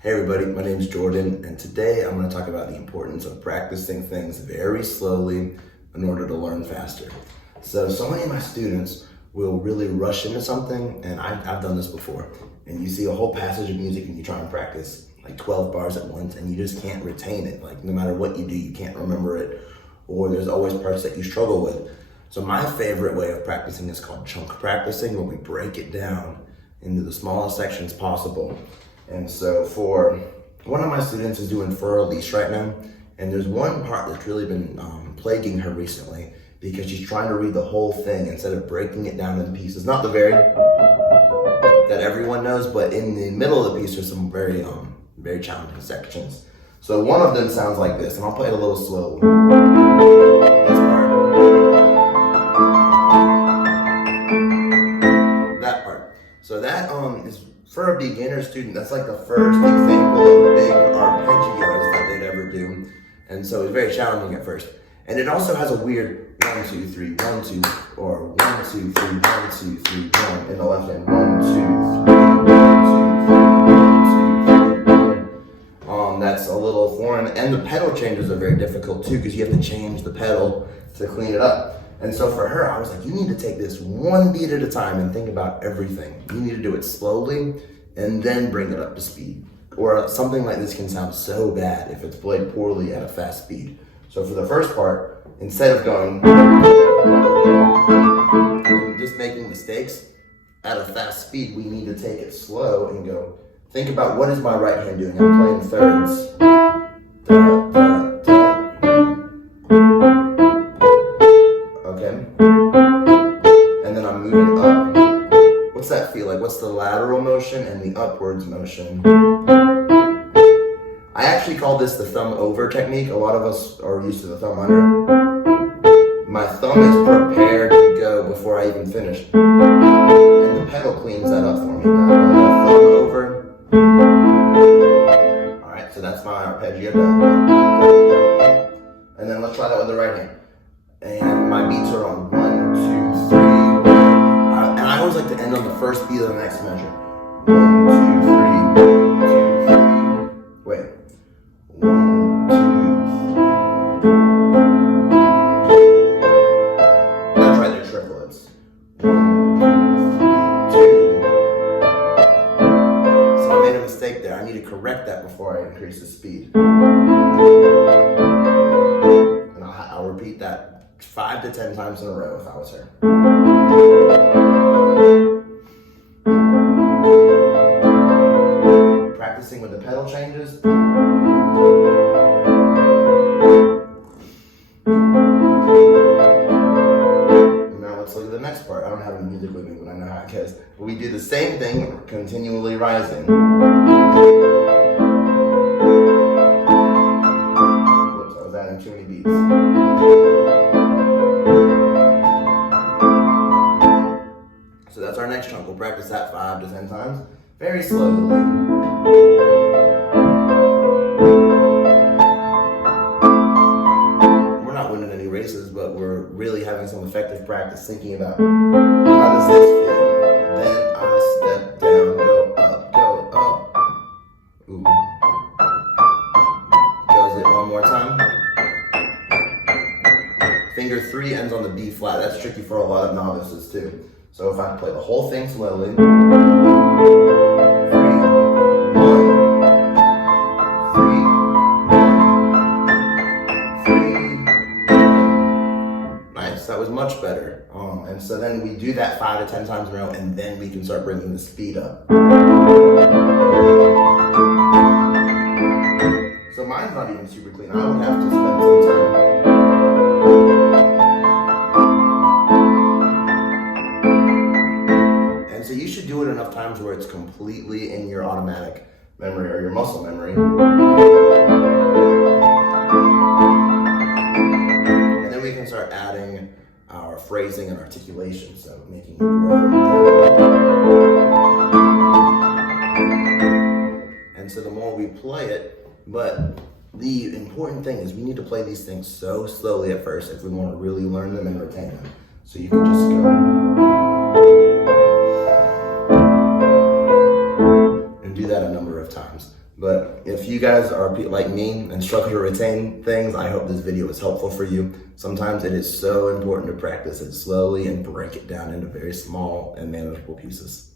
Hey everybody, my name is Jordan, and today I'm going to talk about the importance of practicing things very slowly in order to learn faster. So many of my students will really rush into something, and I've done this before, and you see a whole passage of music and you try and practice like 12 bars at once, and you just can't retain it. Like no matter what you do, you can't remember it, or there's always parts that you struggle with. So my favorite way of practicing is called chunk practicing, where we break it down into the smallest sections possible. And so for one of my students is doing fur release right now, and there's one part that's really been plaguing her recently because she's trying to read the whole thing instead of breaking it down into pieces. Not the very that everyone knows, but in the middle of the piece there's some very challenging sections. So one of them sounds like this, and I'll play it a little slowly. This part. That part. So that is for a beginner student, that's like the first example of big arpeggios that they'd ever do. And so it's very challenging at first. And it also has a weird 1, 2, 3, 1, 2, or 1, 2, 3, 1, 2, 3, 1 in the left hand. 1, 2, 3, 1, 2, 3, 1, 2, 3, 1. That's a little foreign. And the pedal changes are very difficult too, because you have to change the pedal to clean it up. And so for her, I was like, you need to take this one beat at a time and think about everything. You need to do it slowly and then bring it up to speed. Or something like this can sound so bad if it's played poorly at a fast speed. So for the first part, instead of going and just making mistakes at a fast speed, we need to take it slow and go, think about what is my right hand doing? I'm playing thirds. Da, da, da. Okay, and then I'm moving up. What's that feel like? What's the lateral motion and the upwards motion? I actually call this the thumb over technique. A lot of us are used to the thumb under. My thumb is prepared to go before I even finish. And the pedal cleans that up for me. Thumb over. Alright, so that's my arpeggio. And then let's try that with the right hand. And my beats are on 1, 2, 3, 1. And I always like to end on the first beat of the next measure. 1, 2, 3, 1, 2, 3. Wait. 1, 2, 3. Now try the triplets. 1, 2, 3, 2. So I made a mistake there. I need to correct that before I increase the speed. And I'll repeat that 5 to 10 times in a row if I was her. Practicing with the pedal changes. And now let's look at the next part. I don't have any music with me, but I know how it goes. But we do the same thing, continually rising. Whoops, I was adding too many beats. So that's our next chunk. We'll practice that 5 to 10 times, very slowly. We're not winning any races, but we're really having some effective practice thinking about how does this fit? Then I step down, go up, go up. Ooh. Goes it one more time. Finger 3 ends on the B flat. That's tricky for a lot of novices too. So if I play the whole thing slowly, 3, 1, 3, 1, 3, 1. Nice, that was much better. And so then we do that 5 to 10 times in a row, and then we can start bringing the speed up. So mine's not even super clean. I would have to spend some time. So you should do it enough times where it's completely in your automatic memory or your muscle memory. And then we can start adding our phrasing and articulation, so making it grow. And so the more we play it, but the important thing is we need to play these things so slowly at first if we want to really learn them and retain them. So you can just go. And do that a number of times. But if you guys are like me and struggle to retain things, I hope this video was helpful for you. Sometimes it is so important to practice it slowly and break it down into very small and manageable pieces.